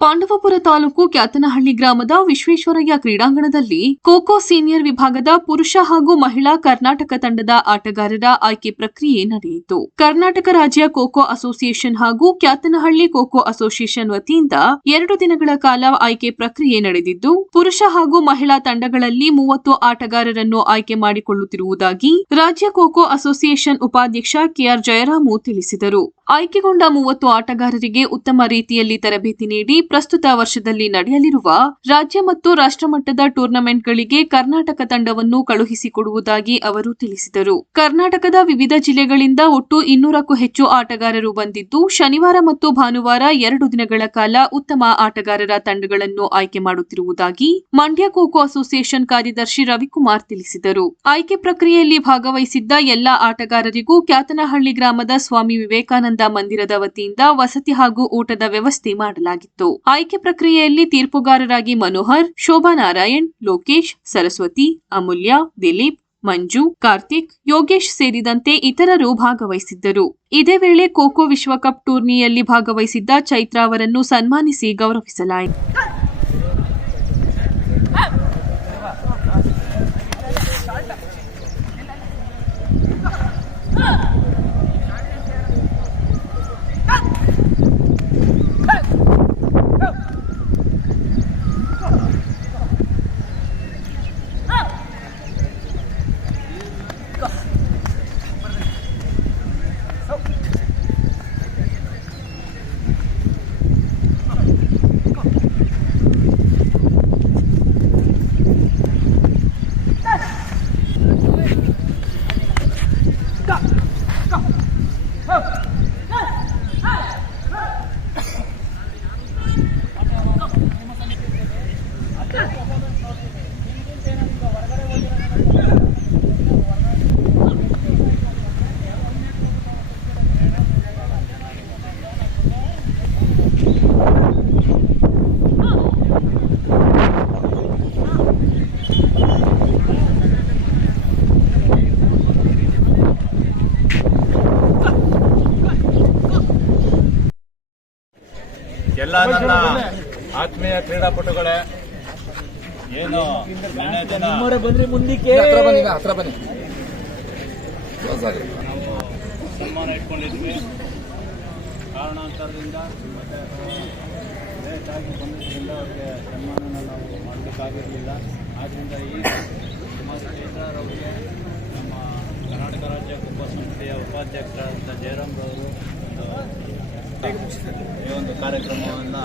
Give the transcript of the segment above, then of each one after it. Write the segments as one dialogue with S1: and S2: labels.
S1: ಪಾಂಡವಪುರ ತಾಲೂಕು ಕ್ಯಾತನಹಳ್ಳಿ ಗ್ರಾಮದ ವಿಶ್ವೇಶ್ವರಯ್ಯ ಕ್ರೀಡಾಂಗಣದಲ್ಲಿ ಖೋಖೋ ಸೀನಿಯರ್ ವಿಭಾಗದ ಪುರುಷ ಹಾಗೂ ಮಹಿಳಾ ಕರ್ನಾಟಕ ತಂಡದ ಆಟಗಾರರ ಆಯ್ಕೆ ಪ್ರಕ್ರಿಯೆ ನಡೆಯಿತು. ಕರ್ನಾಟಕ ರಾಜ್ಯ ಖೋಖೋ ಅಸೋಸಿಯೇಷನ್ ಹಾಗೂ ಕ್ಯಾತನಹಳ್ಳಿ ಖೋಖೋ ಅಸೋಸಿಯೇಷನ್ ವತಿಯಿಂದ ಎರಡು ದಿನಗಳ ಕಾಲ ಆಯ್ಕೆ ಪ್ರಕ್ರಿಯೆ ನಡೆದಿದ್ದು, ಪುರುಷ ಹಾಗೂ ಮಹಿಳಾ ತಂಡಗಳಲ್ಲಿ ಮೂವತ್ತು ಆಟಗಾರರನ್ನು ಆಯ್ಕೆ ಮಾಡಿಕೊಳ್ಳುತ್ತಿರುವುದಾಗಿ ರಾಜ್ಯ ಖೋಖೋ ಅಸೋಸಿಯೇಷನ್ ಉಪಾಧ್ಯಕ್ಷ ಕೆಆರ್ ಜಯರಾಮು ತಿಳಿಸಿದರು. ಆಯ್ಕೆಗೊಂಡ ಮೂವತ್ತು ಆಟಗಾರರಿಗೆ ಉತ್ತಮ ರೀತಿಯಲ್ಲಿ ತರಬೇತಿ ನೀಡಿ ಪ್ರಸ್ತುತ ವರ್ಷದಲ್ಲಿ ನಡೆಯಲಿರುವ ರಾಜ್ಯ ಮತ್ತು ರಾಷ್ಟ್ರಮಟ್ಟದ ಟೂರ್ನಮೆಂಟ್ಗಳಿಗೆ ಕರ್ನಾಟಕ ತಂಡವನ್ನು ಕಳುಹಿಸಿಕೊಡುವುದಾಗಿ ಅವರು ತಿಳಿಸಿದರು. ಕರ್ನಾಟಕದ ವಿವಿಧ ಜಿಲ್ಲೆಗಳಿಂದ ಒಟ್ಟು ಇನ್ನೂರಕ್ಕೂ ಹೆಚ್ಚು ಆಟಗಾರರು ಬಂದಿದ್ದು, ಶನಿವಾರ ಮತ್ತು ಭಾನುವಾರ ಎರಡು ದಿನಗಳ ಕಾಲ ಉತ್ತಮ ಆಟಗಾರರ ತಂಡಗಳನ್ನು ಆಯ್ಕೆ ಮಾಡುತ್ತಿರುವುದಾಗಿ ಮಂಡ್ಯ ಖೋಖೋ ಅಸೋಸಿಯೇಷನ್ ಕಾರ್ಯದರ್ಶಿ ರವಿಕುಮಾರ್ ತಿಳಿಸಿದರು. ಆಯ್ಕೆ ಪ್ರಕ್ರಿಯೆಯಲ್ಲಿ ಭಾಗವಹಿಸಿದ್ದ ಎಲ್ಲಾ ಆಟಗಾರರಿಗೂ ಕ್ಯಾತನಹಳ್ಳಿ ಗ್ರಾಮದ ಸ್ವಾಮಿ ವಿವೇಕಾನಂದ ಮಂದಿರದ ವತಿಯಿಂದ ವಸತಿ ಹಾಗೂ ಊಟದ ವ್ಯವಸ್ಥೆ ಮಾಡಲಾಗಿತ್ತು. ಆಯ್ಕೆ ಪ್ರಕ್ರಿಯೆಯಲ್ಲಿ ತೀರ್ಪುಗಾರರಾಗಿ ಮನೋಹರ್, ಶೋಭಾ ನಾರಾಯಣ್, ಲೋಕೇಶ್, ಸರಸ್ವತಿ, ಅಮೂಲ್ಯ, ದಿಲೀಪ್, ಮಂಜು, ಕಾರ್ತಿಕ್, ಯೋಗೇಶ್ ಸೇರಿದಂತೆ ಇತರರು ಭಾಗವಹಿಸಿದ್ದರು. ಇದೇ ವೇಳೆ ಖೋಖೋ ವಿಶ್ವಕಪ್ ಟೂರ್ನಿಯಲ್ಲಿ ಭಾಗವಹಿಸಿದ್ದ ಚೈತ್ರಾ ಅವರನ್ನು ಸನ್ಮಾನಿಸಿ ಗೌರವಿಸಲಾಯಿತು.
S2: ಎಲ್ಲ ನನ್ನ ಆತ್ಮೀಯ ಕ್ರೀಡಾಪಟುಗಳೇ ಏನು
S3: ಬಂದ್ರಿ ಮುಂದಕ್ಕೆ.
S4: ಹತ್ರ ಬನ್ನಿ ಹತ್ರ ಬನ್ನಿ. ಕ್ಲೋಸ್
S2: ನಾವು ಸನ್ಮಾನ ಇಟ್ಕೊಂಡಿದ್ವಿ. ಕಾರಣಾಂತರದಿಂದ ಮತ್ತೆ ಲೇಟ್ ಆಗಿ ಬಂದಿದ್ದರಿಂದ ಅವ್ರಿಗೆ ಸನ್ಮಾನನ ನಾವು ಮಾಡಲಿಕ್ಕಾಗಿರಲಿಲ್ಲ. ಆದ್ದರಿಂದ ಈ ಸುಮಾರು ಚೈತ್ರರವರಿಗೆ ನಮ್ಮ ಕರ್ನಾಟಕ ರಾಜ್ಯ ಉಪಸಂಸ್ಥೆಯ ಸಂಸ್ಥೆಯ ಉಪಾಧ್ಯಕ್ಷರಾದಂಥ ಜಯರಾಮ್ರವರು ಈ ಒಂದು ಕಾರ್ಯಕ್ರಮವನ್ನು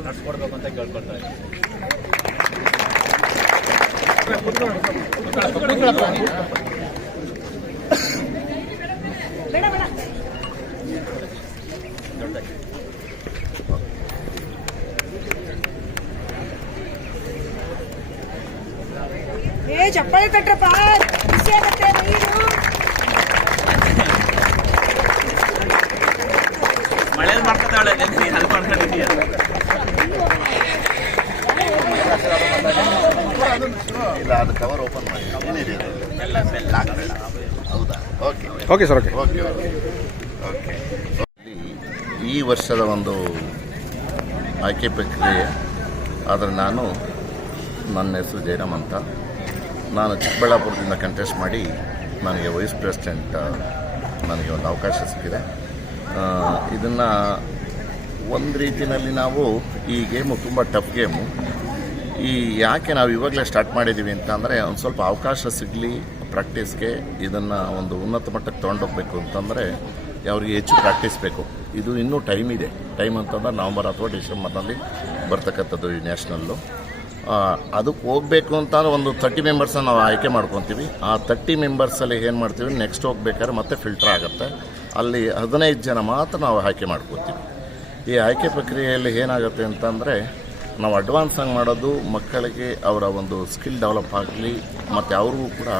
S2: ನಡೆಸ್ಕೊಡ್ಬೇಕು ಅಂತ ಕೇಳ್ಕೊಳ್ತಾ ಇದ್ದೀನಿ.
S5: ಏ ಚಪ್ಪಾಳೆ ಕಟ್ರಪ್ಪ. ವಿಷಯ ಆಗತ್ತೆ ನೀರು
S4: ಓಕೆ
S6: ಸರ್ ಓಕೆ
S4: ಓಕೆ ಈ ವರ್ಷದ ಒಂದು ಆಯ್ಕೆ ಪ್ರಕ್ರಿಯೆ. ಆದರೆ ನಾನು ನನ್ನ ಹೆಸರು ಜಯರಾಮ್ ಅಂತ. ನಾನು ಚಿಕ್ಕಬಳ್ಳಾಪುರದಿಂದ ಕಂಟೆಸ್ಟ್ ಮಾಡಿ ನನಗೆ ವೈಸ್ ಪ್ರೆಸಿಡೆಂಟ್ ನನಗೆ ಒಂದು ಅವಕಾಶ ಸಿಕ್ಕಿದೆ. ಇದನ್ನು ಒಂದು ರೀತಿಯಲ್ಲಿ ನಾವು ಈ ಗೇಮು ತುಂಬ ಟಫ್ ಗೇಮು ಈ ಯಾಕೆ ನಾವು ಇವಾಗಲೇ ಸ್ಟಾರ್ಟ್ ಮಾಡಿದ್ದೀವಿ ಅಂತ ಅಂದರೆ ಒಂದು ಸ್ವಲ್ಪ ಅವಕಾಶ ಸಿಗಲಿ ಪ್ರಾಕ್ಟೀಸ್ಗೆ ಇದನ್ನು ಒಂದು ಉನ್ನತ ಮಟ್ಟಕ್ಕೆ ತೊಗೊಂಡೋಗ್ಬೇಕು ಅಂತಂದರೆ ಅವ್ರಿಗೆ ಹೆಚ್ಚು ಪ್ರಾಕ್ಟೀಸ್ ಬೇಕು. ಇದು ಇನ್ನೂ ಟೈಮ್ ಇದೆ. ಟೈಮ್ ಅಂತಂದ್ರೆ ನವಂಬರ್ ಅಥವಾ ಡಿಸೆಂಬರ್ನಲ್ಲಿ ಬರ್ತಕ್ಕಂಥದ್ದು ಈ ನ್ಯಾಷನಲ್ಲು ಅದಕ್ಕೆ ಹೋಗಬೇಕು ಅಂತಂದ್ರೆ ಒಂದು ತರ್ಟಿ ಮೆಂಬರ್ಸನ್ನು ನಾವು ಆಯ್ಕೆ ಮಾಡ್ಕೊತೀವಿ. ಆ ತರ್ಟಿ ಮೆಂಬರ್ಸಲ್ಲಿ ಏನು ಮಾಡ್ತೀವಿ? ನೆಕ್ಸ್ಟ್ ಹೋಗ್ಬೇಕಾದ್ರೆ ಮತ್ತೆ ಫಿಲ್ಟರ್ ಆಗುತ್ತೆ. ಅಲ್ಲಿ ಹದಿನೈದು ಜನ ಮಾತ್ರ ನಾವು ಆಯ್ಕೆ ಮಾಡ್ಕೊತೀವಿ. ಈ ಆಯ್ಕೆ ಪ್ರಕ್ರಿಯೆಯಲ್ಲಿ ಏನಾಗುತ್ತೆ ಅಂತಂದರೆ, ನಾವು ಅಡ್ವಾನ್ಸ್ ಆಗಿ ಮಾಡೋದು ಮಕ್ಕಳಿಗೆ ಅವರ ಒಂದು ಸ್ಕಿಲ್ ಡೆವಲಪ್ ಆಗಲಿ, ಮತ್ತು ಅವ್ರಿಗೂ ಕೂಡ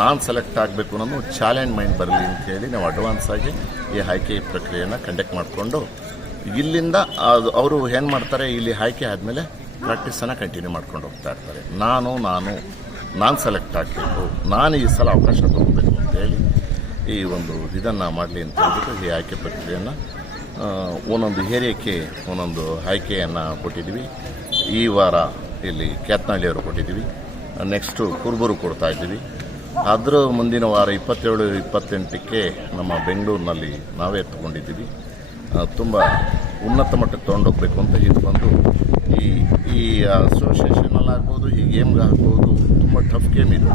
S4: ನಾನು ಸೆಲೆಕ್ಟ್ ಆಗಬೇಕು ಅನ್ನೋದು ಚಾಲೆಂಜ್ ಮೈಂಡ್ ಬರಲಿ ಅಂತೇಳಿ ನಾವು ಅಡ್ವಾನ್ಸ್ ಆಗಿ ಈ ಆಯ್ಕೆ ಪ್ರಕ್ರಿಯೆಯನ್ನು ಕಂಡಕ್ಟ್ ಮಾಡಿಕೊಂಡು, ಇಲ್ಲಿಂದ ಅದು ಅವರು ಏನು ಮಾಡ್ತಾರೆ, ಇಲ್ಲಿ ಆಯ್ಕೆ ಆದಮೇಲೆ ಪ್ರಾಕ್ಟೀಸನ್ನು ಕಂಟಿನ್ಯೂ ಮಾಡ್ಕೊಂಡು ಹೋಗ್ತಾ ಇರ್ತಾರೆ. ನಾನು ನಾನು ನಾನು ಸೆಲೆಕ್ಟ್ ಆಗಬೇಕು, ನಾನು ಈ ಸಲ ಅವಕಾಶ ತಗೋಬೇಕು ಅಂತೇಳಿ ಈ ಒಂದು ಇದನ್ನು ಮಾಡಲಿ ಅಂತ ಹೇಳ್ಬಿಟ್ಟು ಈ ಆಯ್ಕೆ ಪ್ರಕ್ರಿಯೆಯನ್ನು ಒಂದೊಂದು ಏರಿಯಾಕ್ಕೆ ಒಂದೊಂದು ಆಯ್ಕೆಯನ್ನು ಕೊಟ್ಟಿದ್ದೀವಿ. ಈ ವಾರ ಇಲ್ಲಿ ಕ್ಯಾತ್ನಹಳ್ಳಿಯವರು ಕೊಟ್ಟಿದ್ದೀವಿ. ನೆಕ್ಸ್ಟು ಕುರುಬರು ಕೊಡ್ತಾ ಇದ್ದೀವಿ. ಅದರ ಮುಂದಿನ ವಾರ ಇಪ್ಪತ್ತೇಳು, ಇಪ್ಪತ್ತೆಂಟಕ್ಕೆ ನಮ್ಮ ಬೆಂಗಳೂರಿನಲ್ಲಿ ನಾವೇ ತಗೊಂಡಿದ್ದೀವಿ ತುಂಬ ಉನ್ನತ ಮಟ್ಟಕ್ಕೆ ತೊಗೊಂಡೋಗ್ಬೇಕು ಅಂತ ಇದು ಬಂದು ಈ ಈ ಅಸೋಸಿಯೇಷನಲ್ಲಾಗ್ಬೋದು ಈ ಗೇಮ್ಗೆ ಆಗ್ಬೋದು, ತುಂಬ ಟಫ್ ಗೇಮ್ ಇದು.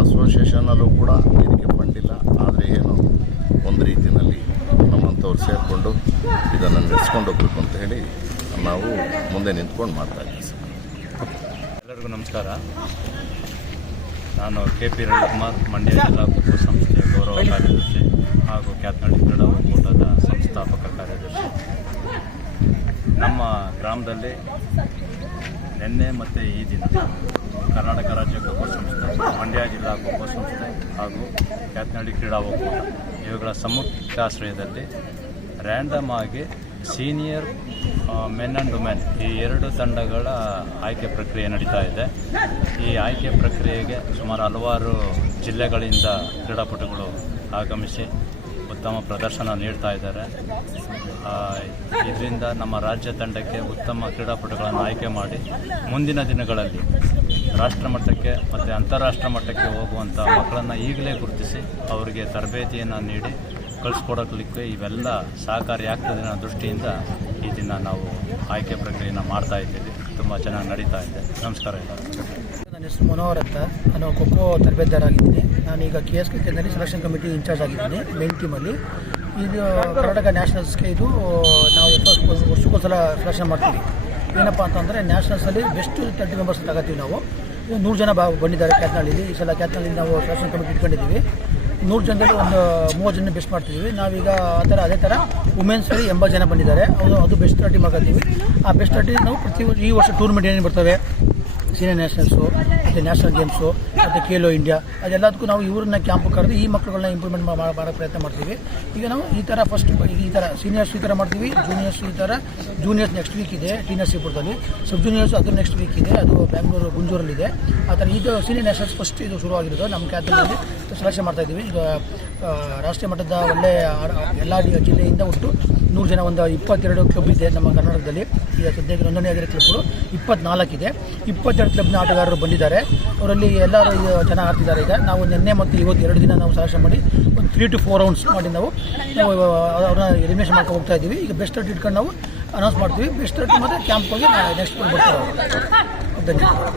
S4: ಅಸೋಸಿಯೇಷನಲ್ಲೂ ಕೂಡ, ಇದಕ್ಕೆ ಬಂದಿಲ್ಲ ಆದರೆ ಏನು ಒಂದು ರೀತಿಯಲ್ಲಿ ನಮ್ಮಂಥವ್ರು ಸೇರಿಕೊಂಡು ಇದನ್ನು ನಡೆಸ್ಕೊಂಡು ಹೋಗ್ಬೇಕು ಅಂತ ಹೇಳಿ ನಾವು ಮುಂದೆ ನಿಂತ್ಕೊಂಡು ಮಾಡ್ತಾ ಇದ್ದೀವಿ ಸರ್.
S2: ಎಲ್ಲರಿಗೂ ನಮಸ್ಕಾರ. ನಾನು ಕೆ ಪಿ ರವಿಕುಮಾರ್, ಮಂಡ್ಯ ಜಿಲ್ಲಾ ಕೃಷಿ ಸಂಸ್ಥೆಯ ಗೌರವ ಕಾರ್ಯದರ್ಶಿ ಹಾಗೂ ಕ್ಯಾತ್ನಳ್ಳಿ ಕ್ರೀಡಾ ಒಕ್ಕೂಟದ ಸಂಸ್ಥಾಪಕ ಕಾರ್ಯದರ್ಶಿ. ನಮ್ಮ ಗ್ರಾಮದಲ್ಲಿ ನಿನ್ನೆ ಮತ್ತು ಈ ದಿನ ಕರ್ನಾಟಕ ರಾಜ್ಯ ಖೋಖೋ ಸಂಸ್ಥೆ, ಮಂಡ್ಯ ಜಿಲ್ಲಾ ಖೋಖೋ ಸಂಸ್ಥೆ ಹಾಗೂ ಕ್ಯಾತ್ನಳ್ಳಿ ಕ್ರೀಡಾ ಒಕ್ಕೂಟ ಇವುಗಳ ಸಂಯುಕ್ತಾಶ್ರಯದಲ್ಲಿ ರ್ಯಾಂಡಮ್ ಆಗಿ ಸೀನಿಯರ್ ಮೆನ್ ಆ್ಯಂಡ್ ವುಮೆನ್ ಈ ಎರಡು ತಂಡಗಳ ಆಯ್ಕೆ ಪ್ರಕ್ರಿಯೆ ನಡೀತಾ ಇದೆ. ಈ ಆಯ್ಕೆ ಪ್ರಕ್ರಿಯೆಗೆ ಸುಮಾರು ಹಲವಾರು ಜಿಲ್ಲೆಗಳಿಂದ ಕ್ರೀಡಾಪಟುಗಳು ಆಗಮಿಸಿ ಉತ್ತಮ ಪ್ರದರ್ಶನ ನೀಡ್ತಾ ಇದ್ದಾರೆ. ಇದರಿಂದ ನಮ್ಮ ರಾಜ್ಯ ತಂಡಕ್ಕೆ ಉತ್ತಮ ಕ್ರೀಡಾಪಟುಗಳನ್ನು ಆಯ್ಕೆ ಮಾಡಿ ಮುಂದಿನ ದಿನಗಳಲ್ಲಿ ರಾಷ್ಟ್ರ ಮಟ್ಟಕ್ಕೆ ಮತ್ತು ಅಂತಾರಾಷ್ಟ್ರ ಮಟ್ಟಕ್ಕೆ ಹೋಗುವಂಥ ಮಕ್ಕಳನ್ನು ಈಗಲೇ ಗುರುತಿಸಿ ಅವರಿಗೆ ತರಬೇತಿಯನ್ನು ನೀಡಿ ಕಳಿಸ್ಕೊಡಲಿಕ್ಕೆ ಇವೆಲ್ಲ ಸಹಕಾರಿ ಆಗ್ತದೆ ಅನ್ನೋ ದೃಷ್ಟಿಯಿಂದ ಈ ದಿನ ನಾವು ಆಯ್ಕೆ ಪ್ರಕ್ರಿಯೆಯನ್ನು ಮಾಡ್ತಾ ಇದ್ದೀವಿ. ತುಂಬ ಚೆನ್ನಾಗಿ ನಡೀತಾ ಇದೆ. ನಮಸ್ಕಾರ ಎಲ್ಲರಿಗೂ.
S3: ನನ್ನ ಹೆಸರು ಮನೋಹರ್ ಅಂತ ನಾನು ಖೋಖೋ ತರಬೇತುದಾರಾಗಿದ್ದೀನಿ ನಾನೀಗ ಕೆ ಎಸ್ ಕೇಂದ್ರದಲ್ಲಿ ಸೆಲೆಕ್ಷನ್ ಕಮಿಟಿ ಇನ್ಚಾರ್ಜ್ ಆಗಿದ್ದೀನಿ ಮೇನ್ ಟೀಮಲ್ಲಿ ಇದು ಕರ್ನಾಟಕ ನ್ಯಾಷನಲ್ಸ್ಗೆ ಇದು ನಾವು ವರ್ಷಕ್ಕೊಂದ್ಸಲ ಸೆಲೆಕ್ಷನ್ ಮಾಡ್ತೀವಿ. ಏನಪ್ಪ ಅಂತಂದರೆ ನ್ಯಾಷನಲ್ಸಲ್ಲಿ ಬೆಸ್ಟ್ ತರ್ಟಿ ಮೆಂಬರ್ಸ್ ತಗೋತೀವಿ ನಾವು. ನೂರು ಜನ ಬಾ ಬಂದಿದ್ದಾರೆ ಕ್ಯಾತ್ನಳ್ಳಿಲಿ ಈ ಸಲ ಕ್ಯಾತ್ನಳ್ಳಿ ನಾವು ಸೆಲೆಕ್ಷನ್ ಕಮಿಟಿ ಇಟ್ಕೊಂಡಿದ್ದೀವಿ. ನೂರು ಜನದಲ್ಲಿ ಒಂದು ಮೂವತ್ತು ಜನ ಬೆಸ್ಟ್ ಮಾಡ್ತಿದ್ದೀವಿ. ನಾವೀಗ ಆ ಥರ, ಅದೇ ಥರ ವುಮೆನ್ಸಲ್ಲಿ ಎಂಬತ್ತು ಜನ ಬಂದಿದ್ದಾರೆ. ಅದು ಅದು ಬೆಸ್ಟ್ ತರ್ಟಿ ಮಾಡ್ತೀವಿ ಆ ಬೆಸ್ಟ್ ತರ್ಟಿ ನಾವು ಪ್ರತಿ ಈ ವರ್ಷ ಟೂರ್ನಮೆಂಟ್ ಏನೇನು ಬರ್ತವೆ? ಸೀನಿಯರ್ ನ್ಯಾಷನಲ್ಸು ಮತ್ತು ನ್ಯಾಷನಲ್ ಗೇಮ್ಸು ಮತ್ತು ಖೇಲೋ ಇಂಡಿಯಾ ಅದೆಲ್ಲದಕ್ಕೂ ನಾವು ಇವ್ರನ್ನ ಕ್ಯಾಂಪ್ ಕರೆದು ಈ ಮಕ್ಕಳುಗಳನ್ನ ಇಂಪ್ರೂವ್ಮೆಂಟ್ ಮಾಡೋ ಪ್ರಯತ್ನ ಮಾಡ್ತೀವಿ. ಈಗ ನಾವು ಈ ಥರ ಫಸ್ಟ್ ಈ ಥರ ಸೀನಿಯರ್ಸ್ ಈ ಥರ ಮಾಡ್ತೀವಿ ಜೂನಿಯರ್ಸ್ ಈ ಥರ ಜೂನಿಯರ್ಸ್ ನೆಕ್ಸ್ಟ್ ವೀಕ್ ಇದೆ ಟಿ ನರಸೀಪುರದಲ್ಲಿ ಸಬ್ ಜೂನಿಯರ್ಸ್ ಅದು ನೆಕ್ಸ್ಟ್ ವೀಕ್ ಇದೆ, ಅದು ಬ್ಯಾಂಗ್ಳೂರು ಗುಂಜೂರಲ್ಲಿದೆ ಆ ಥರ ಇದು ಸೀನಿಯರ್ ನ್ಯಾಷನಲ್ಸ್ ಫಸ್ಟ್ ಇದು ಶುರುವಾಗಿರೋದು ನಮ್ಮ ಕ್ಯಾತನಲ್ಲಿ ಸೆಲೆಕ್ಷನ್ ಮಾಡ್ತಾ ಇದ್ದೀವಿ. ಈಗ ರಾಷ್ಟ್ರೀಯ ಮಟ್ಟದ ಒಳ್ಳೆಯ ಎಲ್ಲ ಜಿಲ್ಲೆಯಿಂದ ಒಟ್ಟು ನೂರು ಜನ ಒಂದು ಇಪ್ಪತ್ತೆರಡು ಕ್ಲಬ್ ಇದೆ ನಮ್ಮ ಕರ್ನಾಟಕದಲ್ಲಿ. ಈಗ ಸದ್ಯಕ್ಕೆ ನೋಂದಣಿ ಆಗಿರೋ ಕ್ಲಬ್ಗಳು ಇಪ್ಪತ್ನಾಲ್ಕಿದೆ ಇಪ್ಪತ್ತೆರಡು ಕ್ಲಬ್ನ ಆಟಗಾರರು ಬಂದಿದ್ದಾರೆ. ಅವರಲ್ಲಿ ಎಲ್ಲರೂ ಚೆನ್ನಾಗಿ ಆಡ್ತಿದ್ದಾರೆ ಈಗ. ನಾವು ನಿನ್ನೆ ಮತ್ತು ಇವತ್ತು ಎರಡು ದಿನ ನಾವು ಸೆಲೆಕ್ಷನ್ ಮಾಡಿ ಒಂದು ತ್ರೀ ಟು ಫೋರ್ ರೌಂಡ್ಸ್ ಮಾಡಿ ನಾವು ಅವ್ರನ್ನ ಎಲಿಮಿನೇಷನ್ ಮಾಡ್ಕೊಂಡು ಹೋಗ್ತಾ ಇದ್ದೀವಿ. ಈಗ ಬೆಸ್ಟ್ ಅಟ್ ಇಟ್ಕೊಂಡು ನಾವು ಅನೌನ್ಸ್ ಮಾಡ್ತೀವಿ. ಬೆಸ್ಟ್ ಅಟ್ ಮತ್ತು ಕ್ಯಾಂಪ್ ಹೋಗಿ ನೆಕ್ಸ್ಟ್ ಬರ್ತಾರೆ ಧನ್ಯವಾದ.